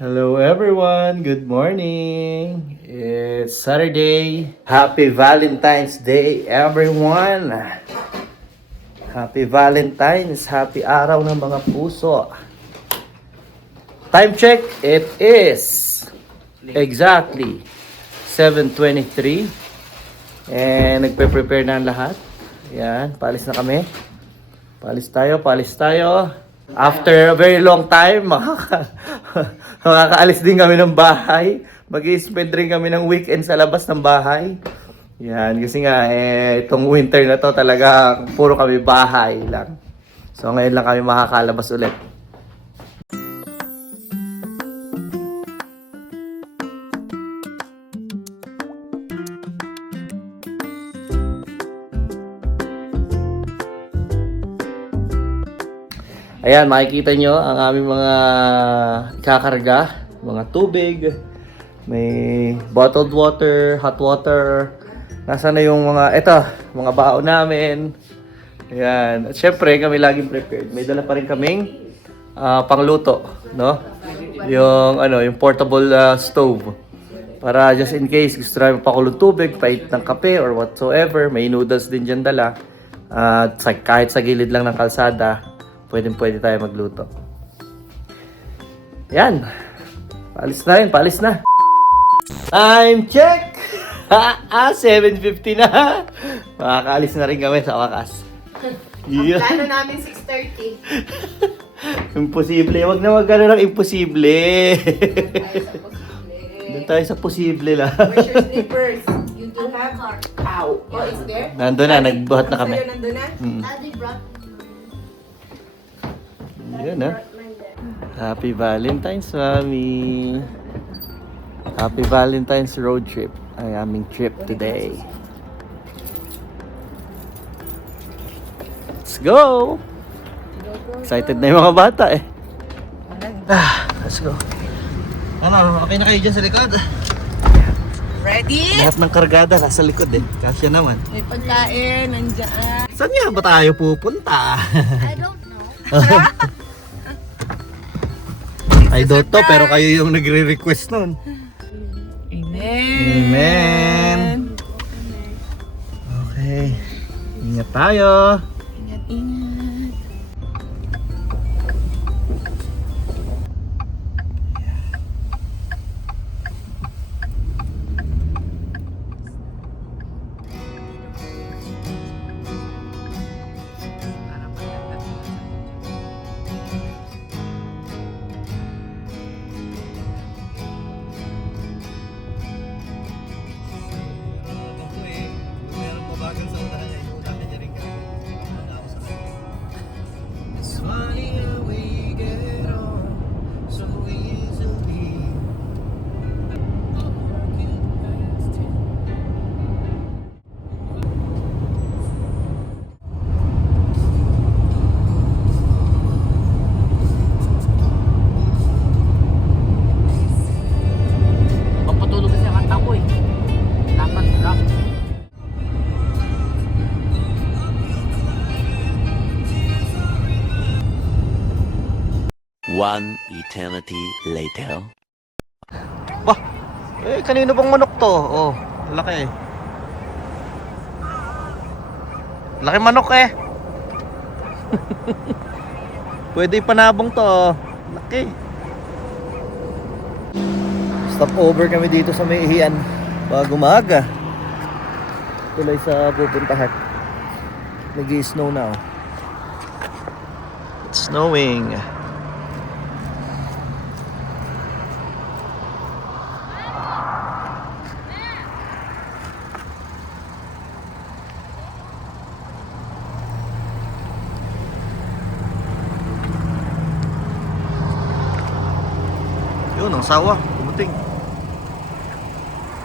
Hello everyone, good morning. It's Saturday. Happy Valentine's Day everyone. Happy Valentine's, happy araw ng mga puso. Time check, it is exactly 7:23. And nagpe-prepare na ang lahat. Yan, paalis na kami. Paalis tayo. After a very long time, makakaalis din kami ng bahay. Mag-i-spend rin kami ng weekend sa labas ng bahay. Yan, kasi nga, itong winter na to talaga, puro kami bahay lang. So ngayon lang kami makakalabas ulit. Ayan, makikita nyo ang aming mga ikakarga, mga tubig, may bottled water, hot water, nasa na yung mga baon namin. Ayan, at syempre kami laging prepared. May dala pa rin kaming pangluto, no? Yung portable stove. Para just in case gusto namin pakulong tubig, pait ng kape or whatsoever, may noodles din dyan dala. At kahit sa gilid lang ng kalsada, pwede tayo magluto. Yan. Paalis na. Time check! 7:50 na. Makakaalis na rin kami sa wakas. Ang plano namin 6:30. Imposible. Wag na magano ng imposible. Doon tayo sa posible lang. Where's your slippers? You do have? Ow. Oh, it's there? Nandun na, nagbuhat na kami. Sa'yo nandun na? Daddy brought Yun na. Happy Valentine's, Mami. Happy Valentine's road trip. Ang aming trip today. Let's go! Excited na yung mga bata eh. Let's go. Ano, okay na kayo dyan sa likod? Ready? Lahat ng kargada nasa likod eh. Kasya naman. May pagkain, nandiyan. Saan nga ba tayo pupunta? I don't know. I don't know, pero kayo yung nagre-request nun. Amen. Amen. Okay. Ingat tayo. Ingat. Papatulog kasi ang kanta ko eh. Dapat rock. One eternity later. Bah, kanino bang manok to? Oh, laki eh. Laki manok eh. Pwede panabong to. Laki. Stop over kami dito sa may ihian bago umaga. Tuloy sa pupuntahan. Nag-i-snow na oh. It's snowing. Yun, ang sawa. Pumuting.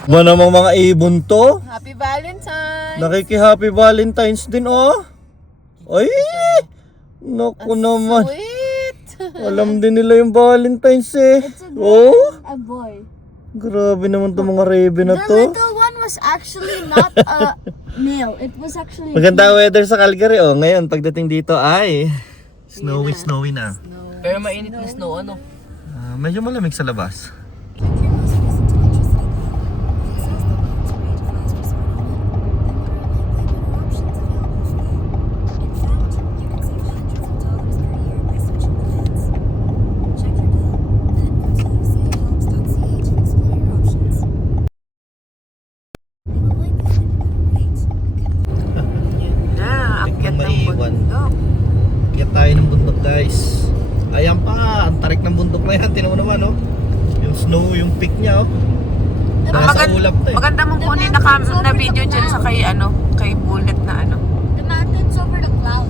Ba namang mga ibon to? Happy Valentine's. Nakiki-happy Valentine's din oh. Ay! Naku naman. Sweet. Alam din nila yung Valentine's eh. It's a girl Oh? and a boy. Grabe naman itong mga rebe na The to. little one was actually not a male. It was actually a Maganda weather sa Calgary oh. Ngayon pagdating dito ay snowy na. Pero mainit na snow ano. Medyo malamig sa labas. Na, akyat ng Maiwan. bundok. Kaya tayo ng bundok guys. Ayan pa, ang tarik ng bundok na yan. Tinan mo naman oh. Yung snow, yung peak niya oh. Nasa ulap to eh. Maganda mong kunin na video dyan sa kay kay Bullet na The mountains over the cloud.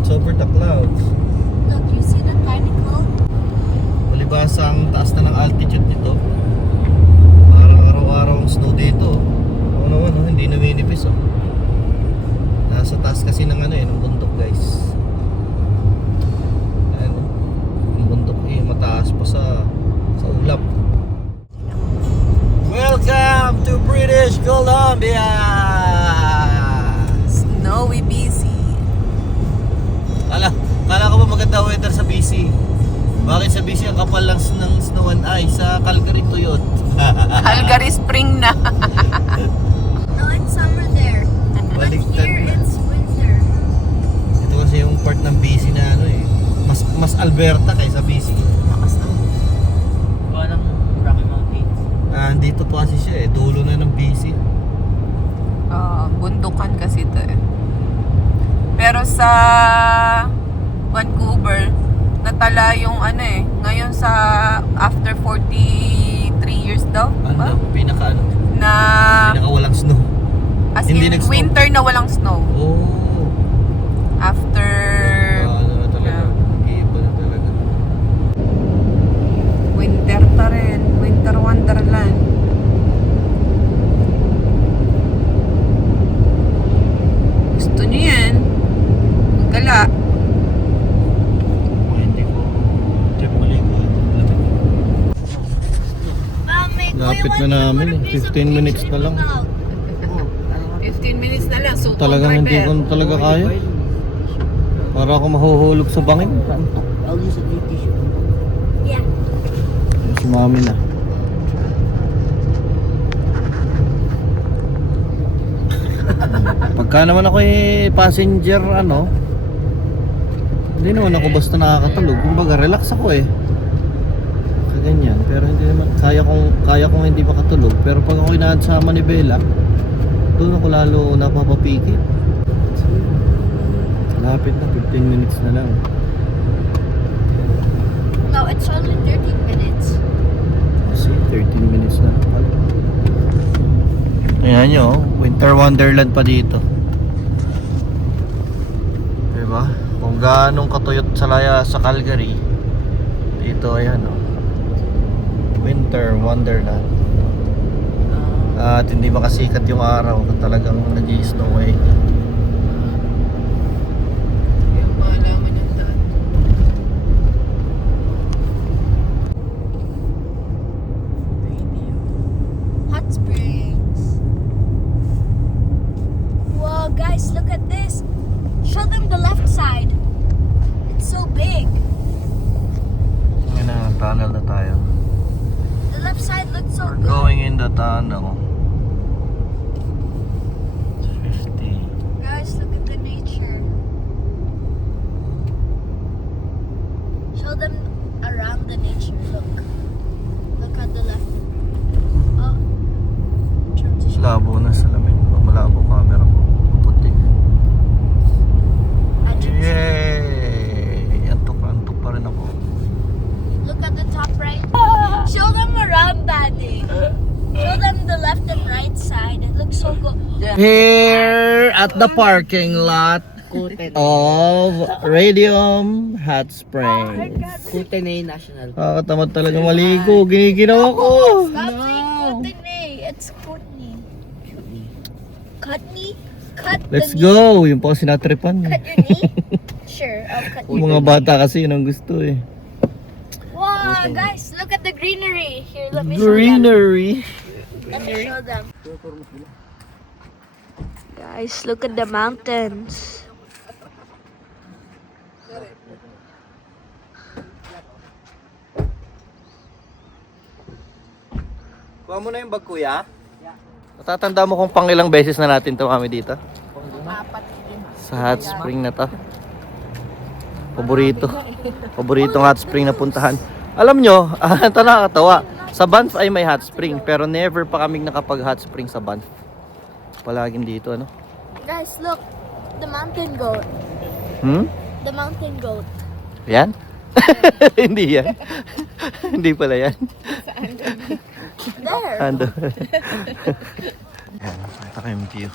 It's over the clouds. Look, you see the tiny cloud? Palibasa ang taas na ng altitude nito. Parang araw-araw ang snow dito. Oo naman, oh, hindi naminipis oh. Nasa taas kasi ng ng bundok guys. Ayan oh. Yung bundok mataas pa sa ulap. Welcome to British Columbia! Snowy BC. Kala ko ba maganda weather sa BC? Bakit sa BC ang kapal lang ng snow and ice? Sa Calgary to yun. Calgary Spring na. No, it's summer there. But Baliktad here na. it's winter. Ito kasi yung part ng BC na mas Alberta kaysa BC. Lakas na. Walang Rocky Mountains. Dito po kasi siya dulo na ng BC. Bundukan kasi ito eh. Pero sa Vancouver, natala yung ngayon sa after 43 years daw, ba? Pinaka Na walang snow. as Hindi in nag-snow. winter na walang snow. Oh. After Na talaga. Iba na talaga. winter pa rin. Winter wonderland. Gusto nyo yan? Magkala. Hindi ko trip maligo. Lapit na namin 15 minutes pa lang. 15 minutes na lang. So, Talagang hindi ko talaga kaya. Para ako mahuhulog sa bangin. I'll use a new tissue. Yeah. Si mami na. Pagka naman ako passenger hindi naman ako basta nakakatulog. Kumbaga relax ako ganyan. Pero hindi naman kaya kong hindi makatulog. Pero pag ako inaan sa manibela, doon ako lalo napapapikit. Lapit na 15 minutes na lang. No, it's only 13 minutes. Kasi 13 minutes na lang pala. Ayan nyo, winter wonderland pa dito. Diba? Kung gaanong katuyot sa Calgary, dito ayan winter wonderland. At hindi makasikat yung araw kung talagang nag-i-snow Yung malaman yung daan. Hot springs. Whoa, guys, look at this. Show them the left side. It's so big. Ngayon na, tunnel na tayo. The left side looks so We're good. going in the tunnel. 50. Guys, look at the nature. Show them around the nature. Look. Look at the left. Oh. Transition. Labo na sa lamin. Malabo camera ko. Puti. Yay! Antok pa rin ako. Look at the top right. Show them around, Daddy. Show them the left and right side. It looks so good. Here at the parking lot of Radium Hot Springs. Kootenay National. Nakakatamad talaga maligo. Giniginaw ako. Stop saying Kootenay. It's Kootenay. Kootenay? Cut the Let's knee. go. Yung pa sinatripan. Cut your knee? Sure, I'll cut your Yung mga bata kasi yun ang gusto Wow, guys, look at the greenery. Here, let me show them. Greenery. Let me show them. Guys, look at the mountains. Kuha mo na yung bag, kuya. Natatanda mo kung pang ilang beses na natin tumami dito? Sa hot spring na to. Paboritong hot spring na puntahan. Alam nyo, ito nakakatawa. Sa Banff ay may hot spring, pero never pa kaming nakapag hot spring sa Banff. Palaging dito, ano? Guys, look. The mountain goat. The mountain goat. Yan? Hindi yan. Hindi pala yan. There. Ando. Yan, ito kayong view.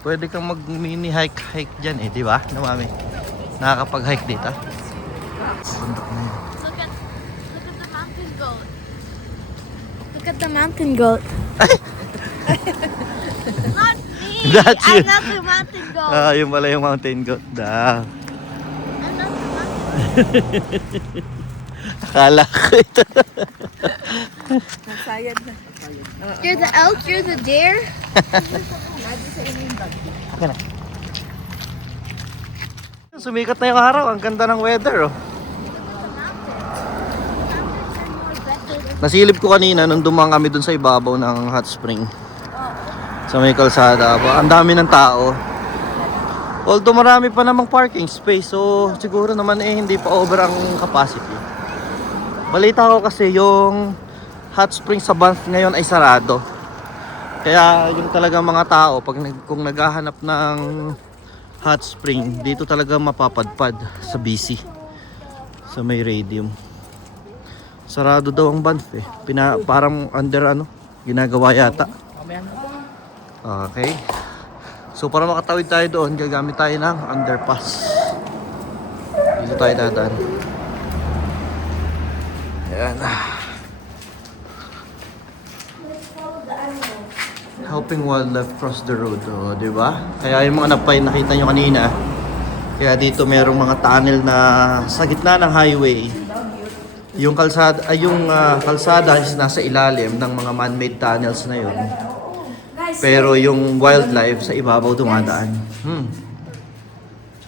Pwede kang mag-mini hike dyan eh, di ba? No, mami? Nakakapag-hike dito. Bundok na yun. Look at the mountain goat. Look at the mountain goat. Not me. Not you. I'm not the mountain goat. Ah, yun pala yung mountain goat. Da. I'm not the mountain Akala ko ito. Nasayad na. You're the elk, you're the deer. Sumikat na yung araw. Ang ganda ng weather, oh. Nasilip ko kanina nung dumang kami dun sa ibabaw ng hot spring. Sa may kalsada. Ang dami ng tao. Although marami pa namang parking space. So siguro naman hindi pa over ang capacity. Balita ko kasi yung hot spring sa Banff ngayon ay sarado. Kaya yung talagang mga tao kung naghahanap ng hot spring, dito talaga mapapadpad sa BC. Sa may Radium. Sarado daw ang Banff eh. Parang under ginagawa yata. Okay. So para makatawid tayo doon, gagamit tayo ng underpass. Dito tayo dadaan. Ayan. Helping wildlife cross the road, oh, di ba? Kaya yung mga nakita nyo kanina, kaya dito merong mga tunnel na sa gitna ng highway. Yung kalsada is nasa ilalim ng mga man-made tunnels na yun. Pero yung wildlife sa ibabaw dumadaan.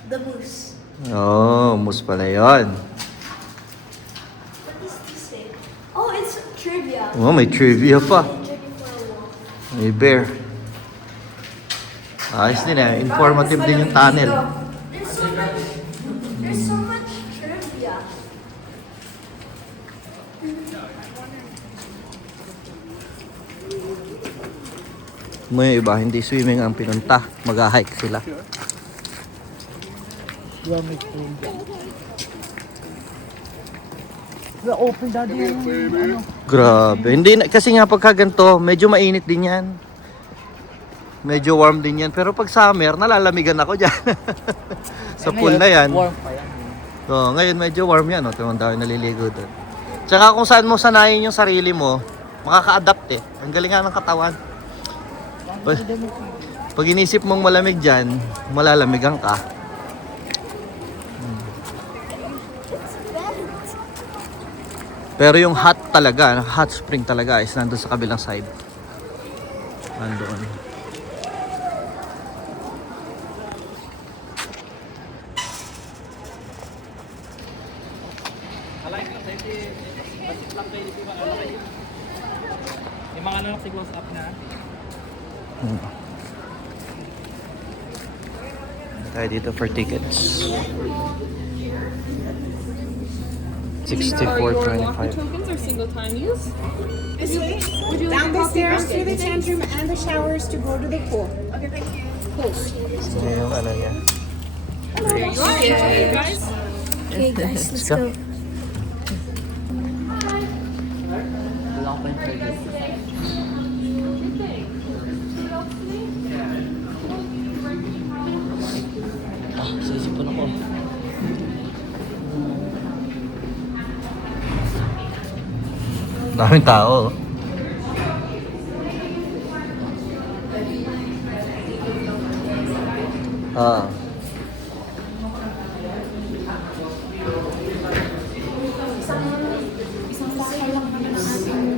The moose. Oh, moose pala yun. What does this say? Oh, it's trivia. Oh, may trivia pa. May bear. Ayos din eh. Informative din yung tunnel. There's so much trivia. May iba, hindi swimming ang pinunta. Mag-hike sila. Grabe. Hindi kasi nga pagka ganito, medyo mainit din yan. Medyo warm din yan. Pero pag summer, nalalamigan ako dyan. Sa pool na yan. Warm pa yan. So, ngayon medyo warm yan. Tumang dami naliligo doon. Tsaka kung saan mo sanayin yung sarili mo, makaka-adapt eh. Ang galing nga ng katawan. Pag inisip mong malamig dyan, malalamigan ka. Pero yung hot talaga, hot spring talaga is nandun sa kabilang side. Nandun. Yung mga anak si close up na. Tayo dito for tickets. 64.25. Tokens or single time use? This way, down the stairs to the tent room and the showers to go to the pool. Okay, thank you. Ngayon yung ano niya. Okay, guys. Okay, guys, let's go. go. Wala ko pa yung credit. Sisipan ako. Daming tao. Ah.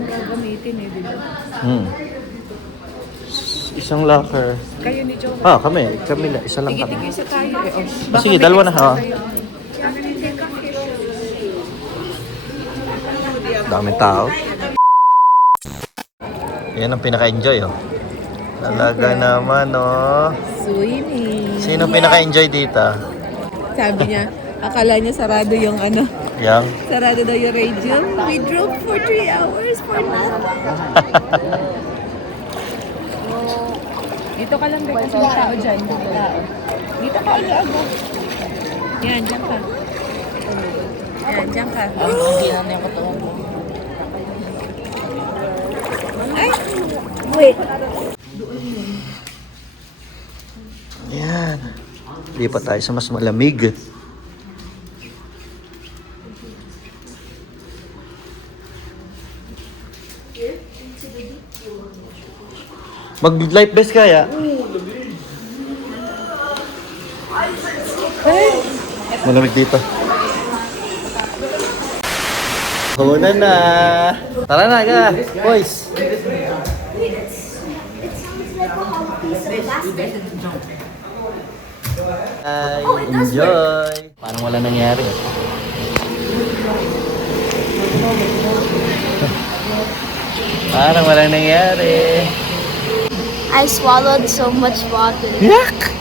Gagamitin eh, diba? Isang locker. Kayo ni Joe. Kami isa lang kami. Tigil sa tayo eh. Sige, dalawa na ha. Daming tao. Yan ang pinaka-enjoy, oh. Talaga naman, oh. Swimming. Sino pinaka-enjoy dito? Sabi niya, akala niya sarado yung ano. Yang? Sarado daw yung radio. We drove for 3 hours for nothing. Dito ka lang din kasi may tao dyan. Dito tao. Dito ka aga. Yan, dyan ka. Yan, dyan ka. Hindi na yung katawan mo. Ay! Wait. Yan. Lipat tayo sa mas malamig. Mag-life vest kaya? Malamig dito. Una na. Tara na ka, boys. Ay, enjoy. Parang wala nangyari. Parang wala nangyari. I swallowed so much water. Yak!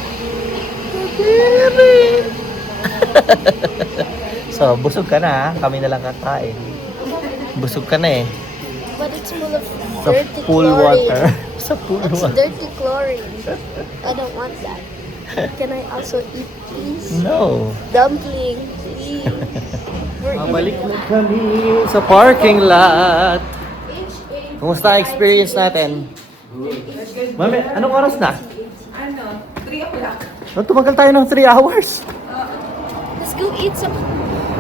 So, busog ka na ha? Kami na lang kakain. Busog ka na eh. But it's full of Sa dirty pool chlorine. water. Sa pool It's water. dirty chlorine. I don't want that. Can I also eat please? No. Dumpling, please. We're Mabalik na kami sa parking lot. Kumusta ang experience natin? Mami, anong oras na? Ano? 3 o'clock. Tumagal tayo ng 3 hours. Let's go eat some.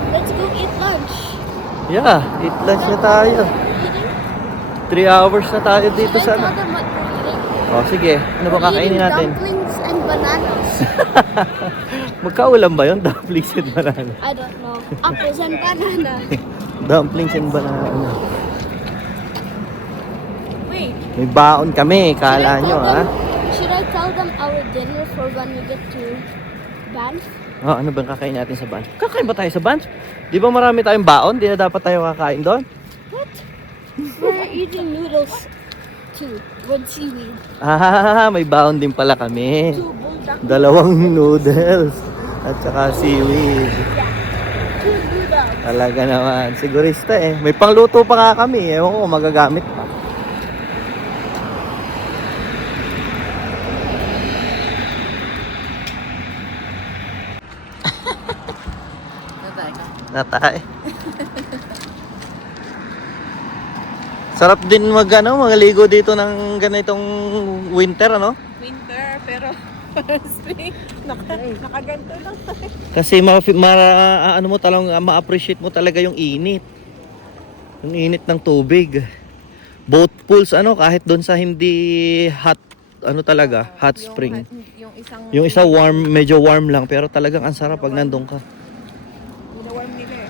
Let's go eat lunch. Yeah, eat lunch na tayo. 3 hours na tayo dito Should I sa... tell them what we're eating? Oh, sige. Ano ba We're kakainin eating natin? dumplings and bananas. Magkaulam ba yun? Dumplings and banana. I don't know. Apples and banana. Dumplings and banana. Wait. May baon kami, kala nyo ha? Should I tell them our dinner for when we get to Banff? Oh, ano bang kakain natin sa Banff? Kakain ba tayo sa Banff? Di ba marami tayong baon? Di na dapat tayo kakain doon? What? We're eating noodles too with seaweed. Ah, may baon din pala kami. 2 bulldog. 2 noodles at saka seaweed. 2 noodles. Talaga naman, sigurista eh. May pangluto pa nga kami, ewan ko magagamit pa. Natay. Sarap din magligo dito ng ganitong winter, ano? Winter, pero spring. Nakaganto lang tayo. Kasi ano mo talagang ma-appreciate mo talaga yung init. Yung init ng tubig. Both pools kahit doon sa hindi hot talaga, hot spring. Yung isang Yung isa warm, medyo warm lang pero talagang ang sarap pag nandun ka. warm nila eh.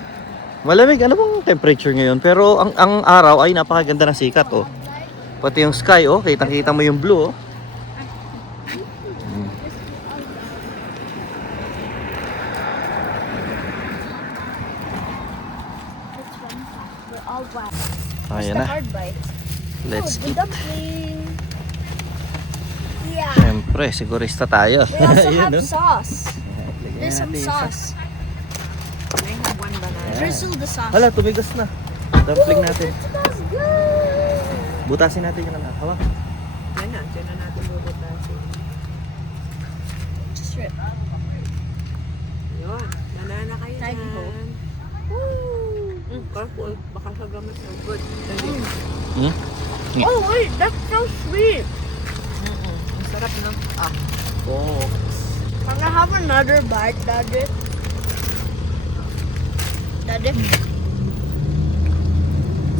Malamig, ano bang temperature ngayon? Pero ang araw ay napakaganda ng sikat, oh. Pati yung sky, oh, kitang-kita mo yung blue, oh. We're all black. Ayan The na. hard bite. Let's The eat. dumpling. Yeah. Siyempre, sigurista tayo. We also Ayan, have oh. sauce. There's some sauce. I have one banana. Drizzle the sauce. Hala, tumigas na. Dumpling natin. It smells good. Butasin natin yung hawak. Yan na, dyan na natin bubutasin. Just rip. Yun, banana kayo Thank you. dyan. Careful, baka sa gamit na good. Hmm? Oh wait, that's so sweet. Ang sarap no? Oh. Can I have another bite, Daddy? Daddy?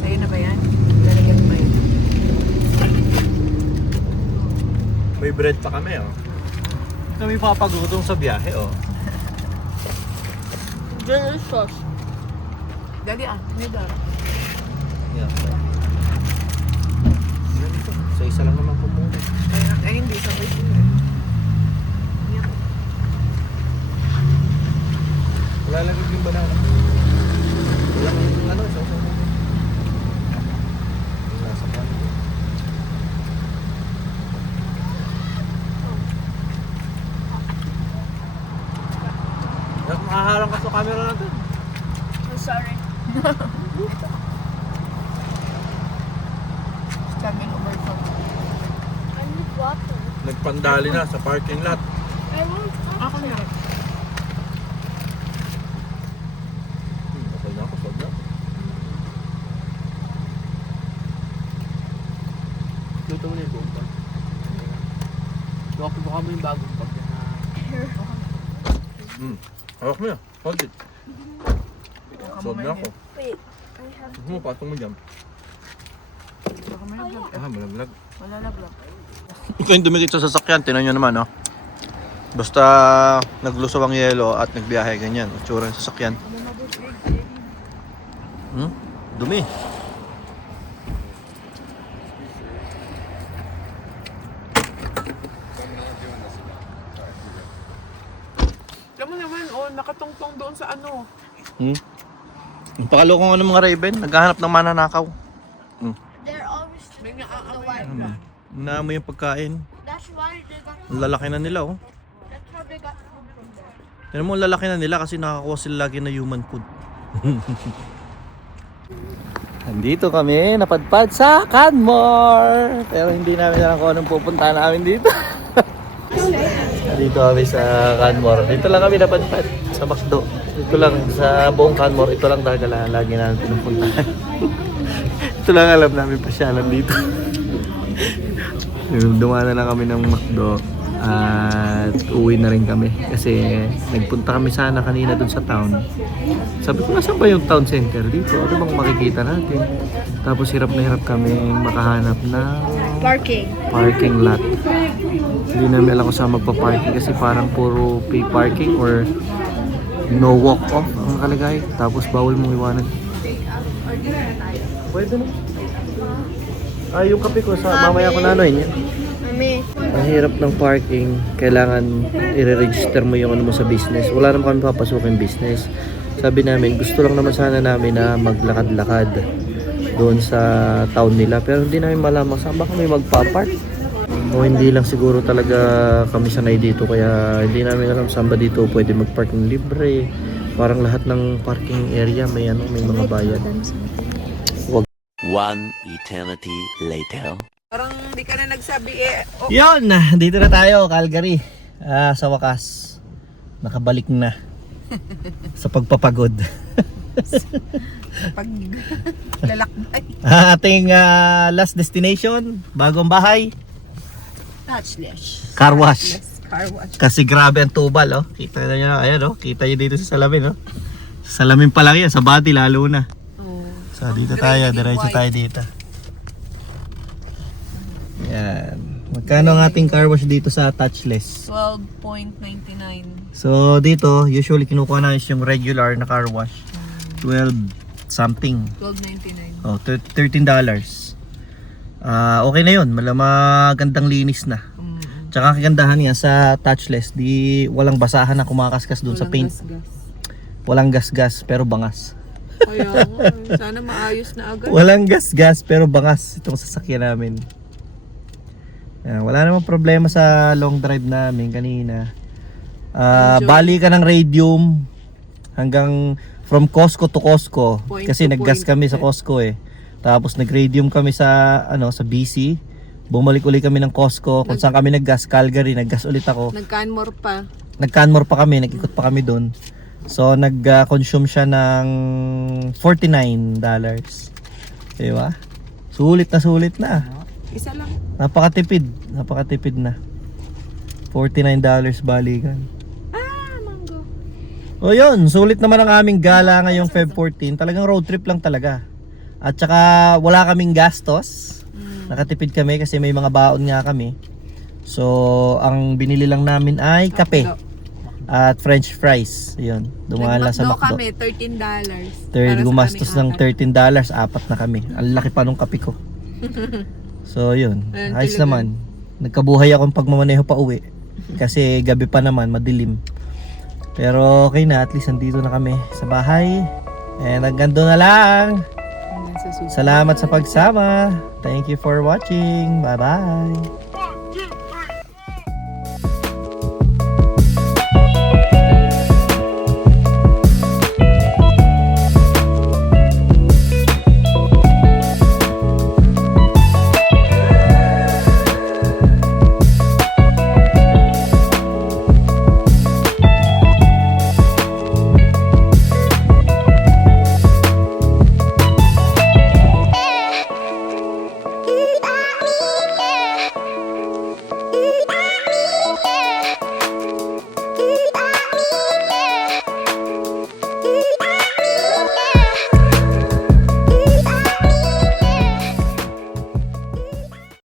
Sa'yo na ba yan? Lalagyan ba yun? May bread pa kami, oh. Kami papagutom sa biyahe, oh. Delicious. Daddy nidar. Yeah. Ganito. Sa isa lang naman po muna. Ay hindi, sabay sila. Yan. Wala lang yung banana. Walang so. Makaharang ka sa camera natin. I'm sorry. I need water. Nagpandali na sa parking lot. I want Ako na. Okay na ako, solve na. Luto mo na yung buong pa. Buka mo yung bagong pag na... Hawak mo na. Hold it. Solve na ako. Wait, I have Patong mo dyan. Malaglag. Wala laglag. Ito yung dumikit sa sasakyan, tinan nyo naman, no? Basta naglusaw ang yelo at nagbiyahe, ganyan. Itsura ng sasakyan. Dumi. Alam mo naman, nakatungtong doon sa ano. Ang pakalokong ano mga Raven, naghahanap ng mananakaw. They're always May the naaamoy. one. Naamoy yung pagkain. That's why they got. Ang lalaki na nila, oh. That's how they got food from there. Tignan mo, ang lalaki na nila kasi nakakuha sila lagi na human food. Nandito kami, napadpad sa Canmore. Pero hindi namin alam kung anong pupunta namin dito. Dito kami sa Canmore. Dito lang kami napadpad sa McDo. Dito lang sa buong Canmore. Ito lang talaga lagi namin pinupuntahan. Ito lang alam namin pasyalan dito. Dumaan na lang kami ng McDo at uwi na rin kami kasi nagpunta kami sana kanina dun sa town. Sabi ko, nasaan ba yung town center dito? Ano bang makikita natin? Tapos hirap na hirap kami makahanap ng parking lot. Hindi namin alam kung saan magpa-parking kasi parang puro pay parking or no walk off ang nakalagay. Tapos bawal mong iwanan. Pwede na. Yung kape ko sa mamaya ko na ano yun. Mami. Ang hirap ng parking, kailangan i-register mo yung ano mo sa business. Wala naman kami papasukin business. Sabi namin, gusto lang naman sana namin na maglakad-lakad doon sa town nila. Pero hindi namin malaman saan ba kami magpa-park. O hindi lang siguro talaga kami sanay dito kaya hindi namin alam saan ba dito pwede mag-parking libre. Parang lahat ng parking area may mga bayad. One eternity later. Parang hindi ka na nagsabi Yun! Dito na tayo, Calgary. Sa wakas, nakabalik na sa pagpapagod. pag lalakbay. Ating last destination, bagong bahay, Touchless. car wash. Car wash. Kasi grabe ang tubal, oh. Kita nyo, ayan, oh. Kita nyo dito sa salamin, oh. Sa salamin pa lang yan, sa body lalo na. So dito tayo, diretso tayo dito. Yan. Magkano ang ating car wash dito sa touchless? 12.99. So dito, usually kinukuha na yung regular na car wash. 12 something. 12.99. Oh, $13. Okay na yun, magandang linis na. Tsaka kagandahan niya sa touchless, di walang basahan na kumakaskas dun sa paint. Walang gas-gas pero bangas. Kaya sana maayos na agad. Walang gas-gas pero bangas itong sasakyan namin. Wala namang problema sa long drive namin kanina. Bali ka ng Radium hanggang from Costco to Costco Point kasi to naggas point. kami sa Costco eh. Tapos nag-Radium kami sa sa BC. Bumalik uli kami ng Costco kung saan kami naggas. Calgary, naggas ulit ako. Nag-Canmore pa. Nag-Canmore pa kami, nag-ikot pa kami doon. So nag-consume siya ng $49. Diba? Sulit na. Isa lang. Napakatipid na. $49 balikan. Manggo. O yun, sulit naman ang aming gala ngayong Feb 14. Talagang road trip lang talaga. At saka wala kaming gastos. Nakatipid kami kasi may mga baon nga kami. So ang binili lang namin ay kape at french fries. Yun, dumaan lang sa McDo. kami, $13. Gumastos ng $13, apat na kami. Ang laki pa nung kape ko. So yun, Ayun, ayos talaga. naman. Nagkabuhay akong pagmamaneho pa uwi. Kasi gabi pa naman, madilim. Pero okay na, at least nandito na kami sa bahay. And hanggang doon na lang. sa susunod. Salamat sa pagsama. Thank you for watching. Bye-bye.